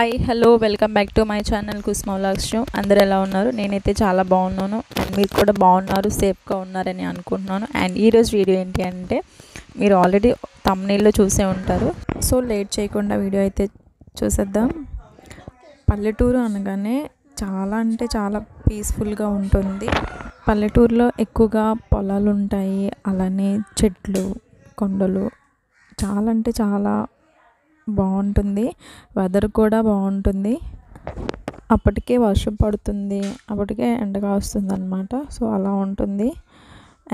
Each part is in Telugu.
Hi hello welcome back to my channel Kusma vlogs show. అందరు ఎలా ఉన్నారు? నేనైతే చాలా బాగున్నాను అండ్ మీరు కూడా బాగున్నారు, సేఫ్గా ఉన్నారని అనుకుంటున్నాను. అండ్ ఈరోజు వీడియో ఏంటి అంటే మీరు ఆల్రెడీ థంబ్నెయిల్లో చూసే ఉంటారు. సో లేట్ చేయకుండా వీడియో అయితే చూసేద్దాం. పల్లెటూరు అనగానే చాలా అంటే చాలా పీస్ఫుల్గా ఉంటుంది. పల్లెటూరులో ఎక్కువగా పొలాలు ఉంటాయి, అలానే చెట్లు, కొండలు, చాలా అంటే చాలా బాగుంటుంది. వెదర్ కూడా బాగుంటుంది. అప్పటికే వర్షం పడుతుంది, అప్పటికే ఎండగా వస్తుంది అనమాట. సో అలా ఉంటుంది.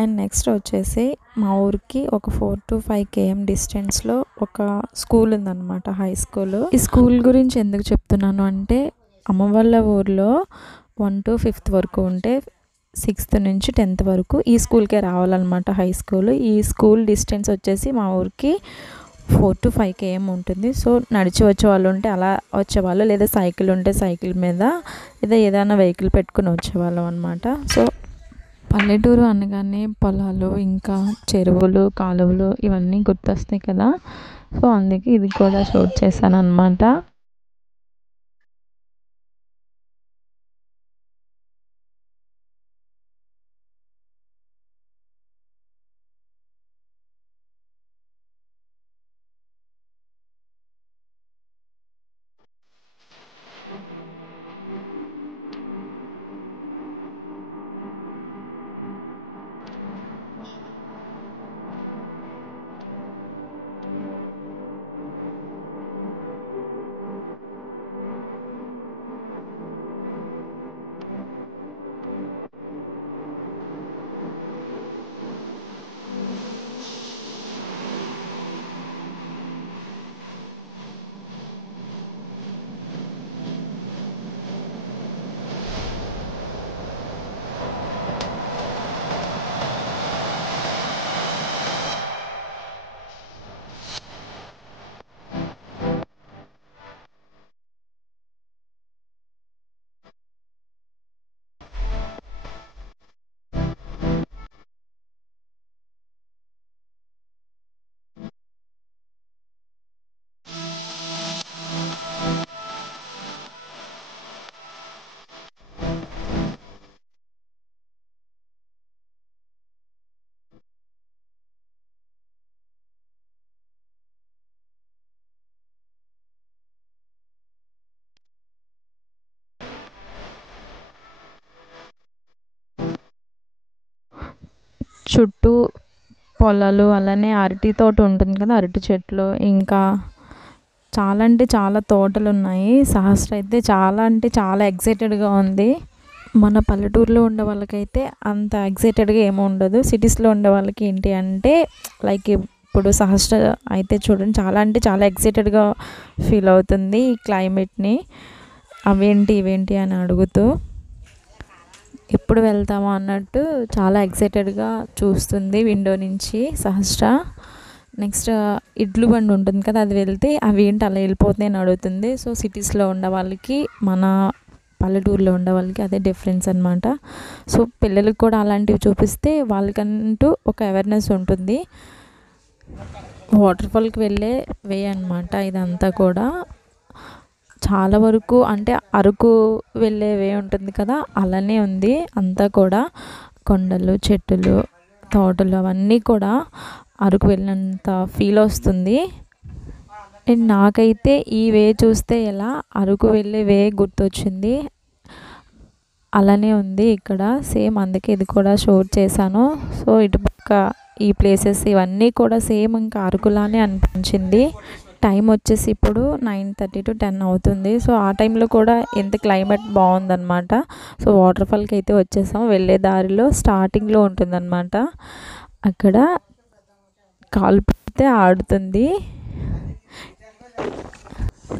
అండ్ నెక్స్ట్ వచ్చేసి మా ఊరికి ఒక 4 to 5 km డిస్టెన్స్లో ఒక స్కూల్ ఉందన్నమాట, హై స్కూల్. ఈ స్కూల్ గురించి ఎందుకు చెప్తున్నాను అంటే అమ్మ వాళ్ళ ఊర్లో 1 to 5th వరకు ఉంటే 6th నుంచి 10th వరకు ఈ స్కూల్కే రావాలన్నమాట, హై స్కూల్. ఈ స్కూల్ డిస్టెన్స్ వచ్చేసి మా ఊరికి 4 to 5 km ఉంటుంది. సో నడిచి వచ్చే వాళ్ళు ఉంటే అలా వచ్చేవాళ్ళు, లేదా సైకిల్ ఉంటే సైకిల్ మీద, లేదా ఏదైనా వెహికల్ పెట్టుకుని వచ్చేవాళ్ళం అనమాట. సో పల్లెటూరు అనగానే పొలాలు, ఇంకా చెరువులు, కాలువలు ఇవన్నీ గుర్తొస్తాయి కదా. సో అందుకే ఇది కూడా షూట్ చేశాను అనమాట. చుట్టూ పొలాలు, అలానే అరటి తోట ఉంటుంది కదా, అరటి చెట్లు, ఇంకా చాలా అంటే చాలా తోటలు ఉన్నాయి. సహస్ర అయితే చాలా అంటే చాలా ఎక్సైటెడ్గా ఉంది. మన పల్లెటూరులో ఉండే వాళ్ళకైతే అంత ఎక్సైటెడ్గా ఏమి ఉండదు. సిటీస్లో ఉండే వాళ్ళకి ఏంటి అంటే లైక్ ఇప్పుడు సహస్ర అయితే చూడండి, చాలా అంటే చాలా ఎక్సైటెడ్గా ఫీల్ అవుతుంది ఈ క్లైమేట్ని. అవేంటి ఇవేంటి అని అడుగుతూ ఎప్పుడు వెళ్తామో అన్నట్టు చాలా ఎక్సైటెడ్గా చూస్తుంది విండో నుంచి సహస్ర. నెక్స్ట్ ఇడ్లు బండి ఉంటుంది కదా, అది వెళ్తే అవి ఏంటి అలా వెళ్ళిపోతున్నాయి అని అడుగుతుంది. సో సిటీస్లో ఉండే వాళ్ళకి, మన పల్లెటూరులో ఉండే వాళ్ళకి అదే డిఫరెన్స్ అనమాట. సో పిల్లలకు కూడా అలాంటివి చూపిస్తే వాళ్ళకంటూ ఒక అవేర్నెస్ ఉంటుంది. వాటర్ఫాల్కి వెళ్ళే వే అనమాట ఇదంతా కూడా. చాలా వరకు అంటే అరకు వెళ్ళే వే ఉంటుంది కదా, అలానే ఉంది అంతా కూడా. కొండలు, చెట్టులు, తోటలు అవన్నీ కూడా అరకు వెళ్ళినంత ఫీల్ వస్తుంది. అండ్ నాకైతే ఈ వే చూస్తే ఎలా అరకు వెళ్ళే వే గుర్తొచ్చింది. అలానే ఉంది ఇక్కడ సేమ్, అందుకే ఇది కూడా షూట్ చేశాను. సో ఇటుపక్క ఈ ప్లేసెస్ ఇవన్నీ కూడా సేమ్ ఇంకా అరకులానే అనిపించింది. టైం వచ్చేసి ఇప్పుడు 9:30 to 10 అవుతుంది. సో ఆ టైంలో కూడా ఎంత క్లైమేట్ బాగుందన్నమాట. సో వాటర్ఫాల్కి అయితే వచ్చేసాం. వెళ్ళే దారిలో స్టార్టింగ్లో ఉంటుందన్నమాట, అక్కడ కాలు పెడితే ఆడుతుంది.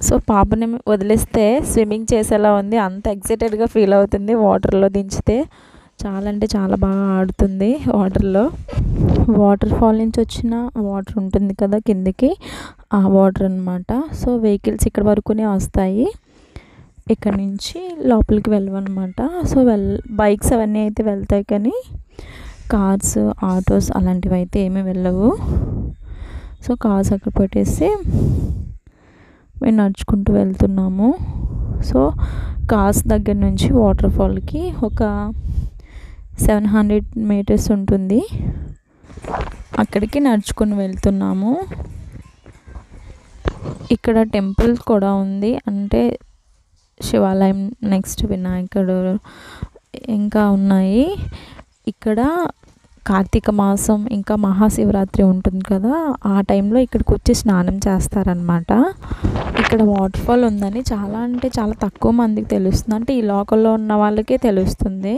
సో పాపని వదిలేస్తే స్విమ్మింగ్ చేసేలా ఉంది, అంత ఎక్సైటెడ్గా ఫీల్ అవుతుంది. వాటర్లో దించితే చాలా అంటే చాలా బాగా ఆడుతుంది వాటర్లో. వాటర్ ఫాల్ నుంచి వచ్చిన వాటర్ ఉంటుంది కదా కిందకి, ఆ వాటర్ అనమాట. సో వెహికల్స్ ఇక్కడ వరకునే వస్తాయి, ఇక్కడ నుంచి లోపలికి వెళ్ళవన్నమాట. సో బైక్స్ అవన్నీ అయితే వెళ్తాయి, కానీ కార్స్, ఆటోస్ అలాంటివి అయితే ఏమీ వెళ్ళవు. సో కార్స్ అక్కడ పెట్టేసి మేము నడుచుకుంటూ వెళ్తున్నాము. సో కాస్ దగ్గర నుంచి వాటర్ ఫాల్కి ఒక 700 మీటర్స్ ఉంటుంది. అక్కడికి నడుచుకుని వెళ్తున్నాము. ఇక్కడ టెంపుల్ కూడా ఉంది, అంటే శివాలయం, నెక్స్ట్ వినాయకుడు ఇంకా ఉన్నాయి. ఇక్కడ కార్తీక మాసం ఇంకా మహాశివరాత్రి ఉంటుంది కదా, ఆ టైంలో ఇక్కడికి వచ్చి స్నానం చేస్తారనమాట. ఇక్కడ వాటర్ ఫాల్ ఉందని చాలా అంటే చాలా తక్కువ మందికి తెలుస్తుంది, అంటే ఈ లోకల్లో ఉన్న వాళ్ళకే తెలుస్తుంది.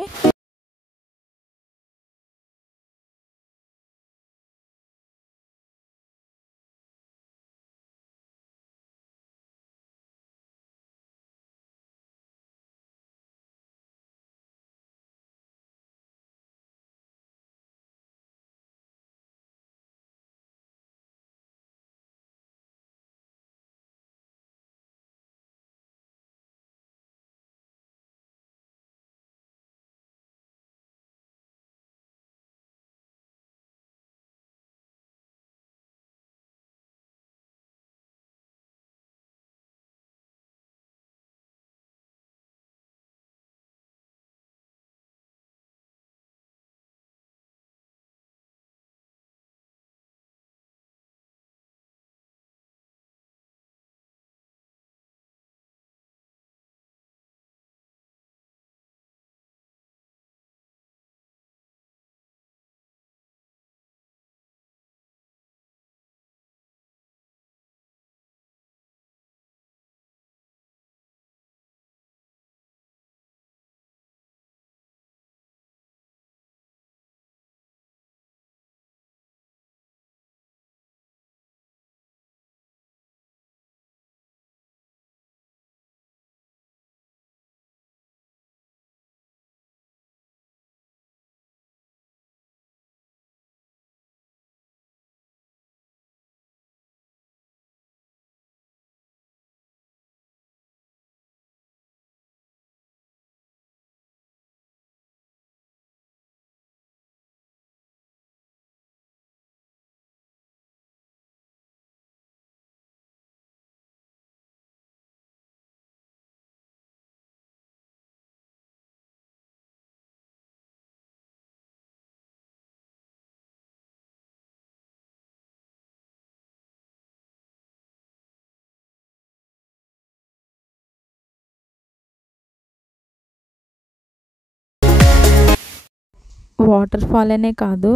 వాటర్ ఫాల్ అనే కాదు,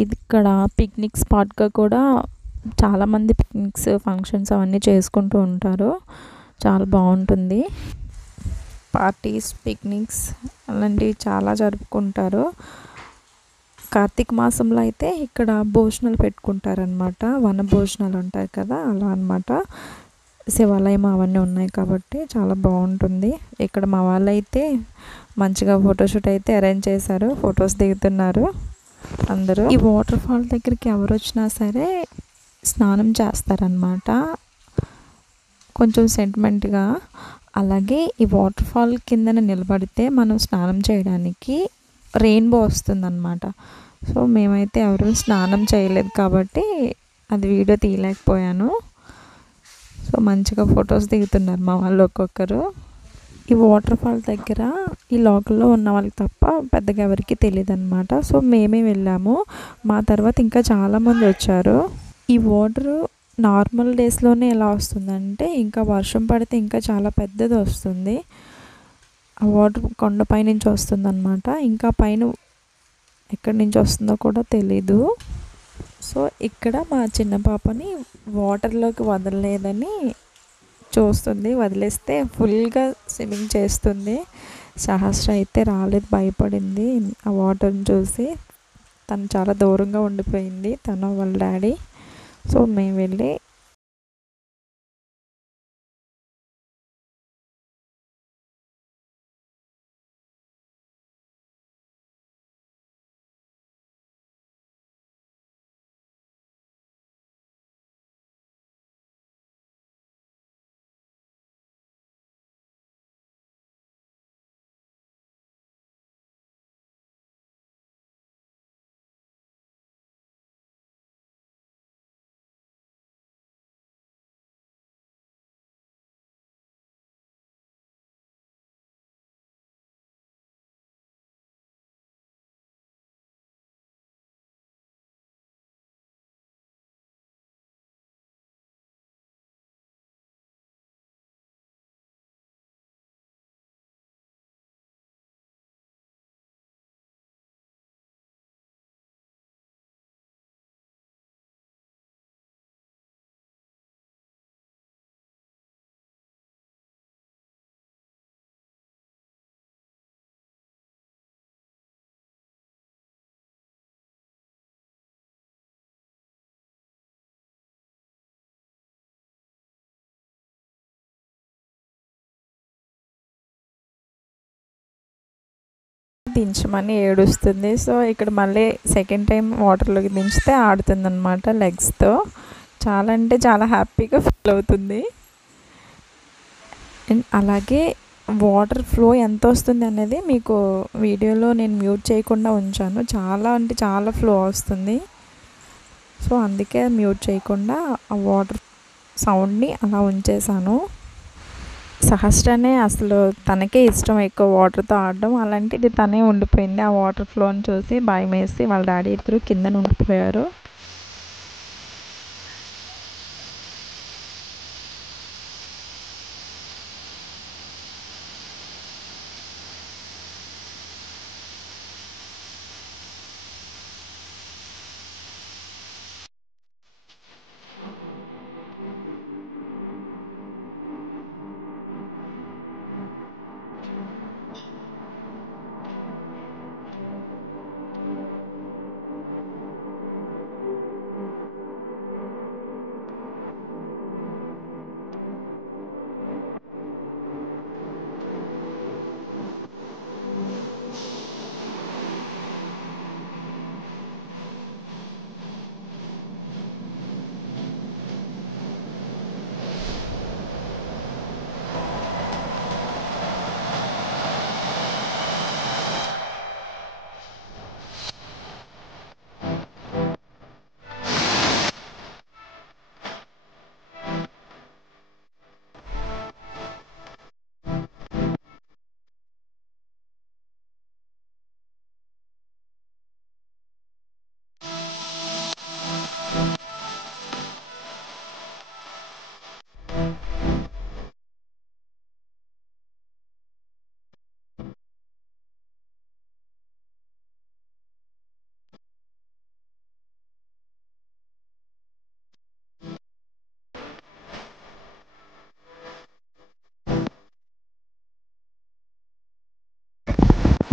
ఇది ఇక్కడ పిక్నిక్ స్పాట్గా కూడా చాలామంది పిక్నిక్స్, ఫంక్షన్స్ అవన్నీ చేసుకుంటూ ఉంటారు. చాలా బాగుంటుంది. పార్టీస్, పిక్నిక్స్ అలాంటివి చాలా జరుపుకుంటారు. కార్తీక మాసంలో అయితే ఇక్కడ భోజనాలు పెట్టుకుంటారనమాట. వన భోజనాలు ఉంటాయి కదా, అలా అనమాట. శివాలయం అవన్నీ ఉన్నాయి కాబట్టి చాలా బాగుంటుంది. ఇక్కడ మా వాళ్ళైతే మంచిగా ఫోటోషూట్ అయితే అరేంజ్ చేశారు, ఫొటోస్ దిగుతున్నారు అందరూ. ఈ వాటర్ ఫాల్ దగ్గరికి ఎవరు వచ్చినా సరే స్నానం చేస్తారనమాట, కొంచెం సెంటిమెంట్గా. అలాగే ఈ వాటర్ ఫాల్ కిందన నిలబడితే మనం స్నానం చేయడానికి రెయిన్బో వస్తుందన్నమాట. సో మేమైతే ఎవరు స్నానం చేయలేదు కాబట్టి అది వీడియో తీయలేకపోయాను. సో మంచిగా ఫొటోస్ దిగుతున్నారు మా వాళ్ళు ఒక్కొక్కరు. ఈ వాటర్ ఫాల్ దగ్గర ఈ లోకల్లో ఉన్న వాళ్ళకి తప్ప పెద్దగా ఎవరికి తెలియదు అనమాట. సో మేమే వెళ్ళాము, మా తర్వాత ఇంకా చాలామంది వచ్చారు. ఈ వాటరు నార్మల్ డేస్లోనే ఎలా వస్తుందంటే, ఇంకా వర్షం పడితే ఇంకా చాలా పెద్దది వస్తుంది. ఆ వాటర్ కొండపై నుంచి వస్తుంది అనమాట. ఇంకా పైన ఎక్కడి నుంచి వస్తుందో కూడా తెలీదు. సో ఇక్కడ మా చిన్న పాపని వాటర్లోకి వదలలేదని చూస్తుంది, వదిలేస్తే ఫుల్గా స్విమ్మింగ్ చేస్తుంది. సహస్ర అయితే రాలేదు, భయపడింది ఆ వాటర్ని చూసి. తను చాలా దూరంగా ఉండిపోయింది, తను వాళ్ళ డాడీ. సో మేము వెళ్ళి దించమని ఏడుస్తుంది. సో ఇక్కడ మళ్ళీ సెకండ్ టైం వాటర్లోకి దించితే ఆడుతుంది అనమాట లెగ్స్తో. చాలా అంటే చాలా హ్యాపీగా ఫీల్ అవుతుంది. అండ్ అలాగే వాటర్ ఫ్లో ఎంత వస్తుంది అనేది మీకు వీడియోలో నేను మ్యూట్ చేయకుండా ఉంచాను. చాలా అంటే చాలా ఫ్లో వస్తుంది. సో అందుకే మ్యూట్ చేయకుండా ఆ వాటర్ సౌండ్ని అలా ఉంచేసాను. సహస్రనే అసలు తనకే ఇష్టం ఎక్కువ వాటర్తో ఆడడం. అలాంటిది తనే ఉండిపోయింది. ఆ వాటర్ ఫ్లోని చూసి భయం వేసి వాళ్ళ డాడీ ఇద్దరు కింద ఉండిపోయారు.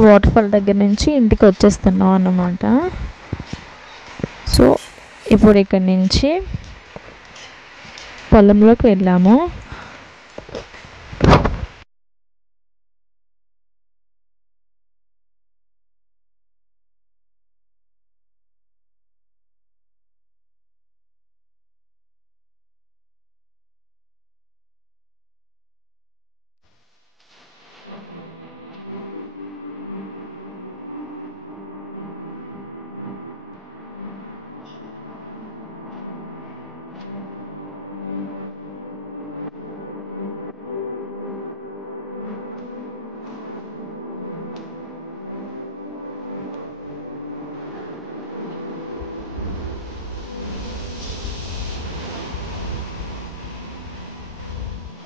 వాటర్ ఫాల్ దగ్గర నుంచి ఇంటికి వచ్చేస్తున్నాం అన్నమాట. సో ఇప్పుడు ఇక్కడ నుంచి పొలంలోకి వెళ్ళాము.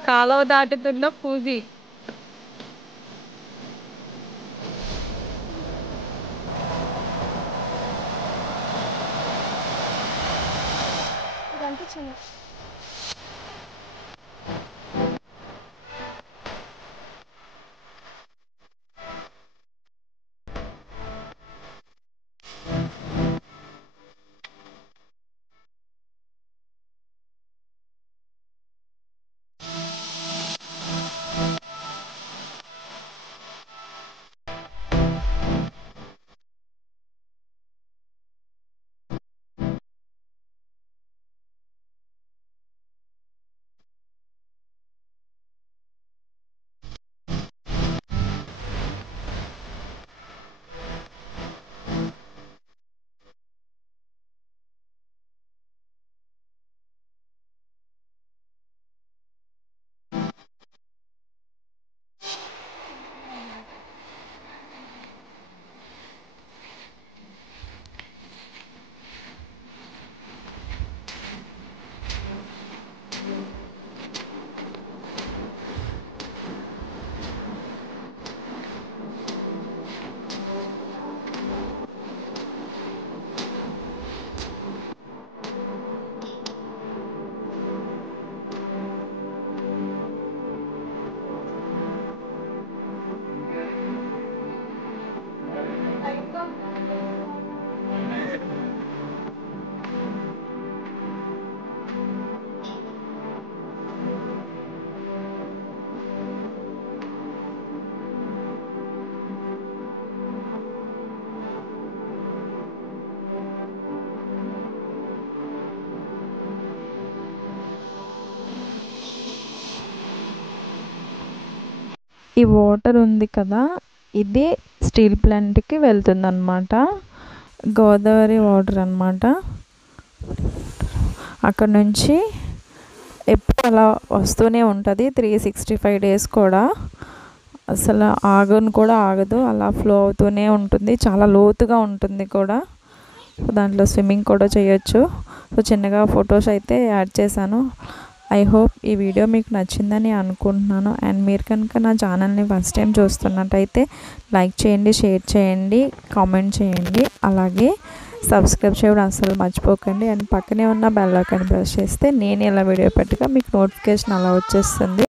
కాలువ దాటుతున్న పూజి. కనిపించింది. ఈ వాటర్ ఉంది కదా, ఇది స్టీల్ ప్లాంట్కి వెళ్తుంది అన్నమాట. గోదావరి వాటర్ అన్నమాట. అక్కడ నుంచి ఎప్పుడు అలా వస్తూనే ఉంటుంది. 365 days కూడా అసలు ఆగదు, అలా ఫ్లో అవుతూనే ఉంటుంది. చాలా లోతుగా ఉంటుంది కూడా. దాంట్లో స్విమ్మింగ్ కూడా చేయొచ్చు. సో చిన్నగా ఫొటోస్ అయితే యాడ్ చేశాను. ఐ హోప్ ఈ వీడియో మీకు నచ్చిందని అనుకుంటున్నాను. అండ్ మీరు కనుక నా ఛానల్ని ఫస్ట్ టైం చూస్తున్నట్టయితే లైక్ చేయండి, షేర్ చేయండి, కామెంట్ చేయండి, అలాగే సబ్స్క్రైబ్ చేయడం అసలు మర్చిపోకండి. అండ్ పక్కనే ఉన్న బెల్ ఐకాన్ ప్రెస్ చేస్తే నేను ఇలా వీడియో పెట్టగా మీకు నోటిఫికేషన్ అలా వచ్చేస్తుంది.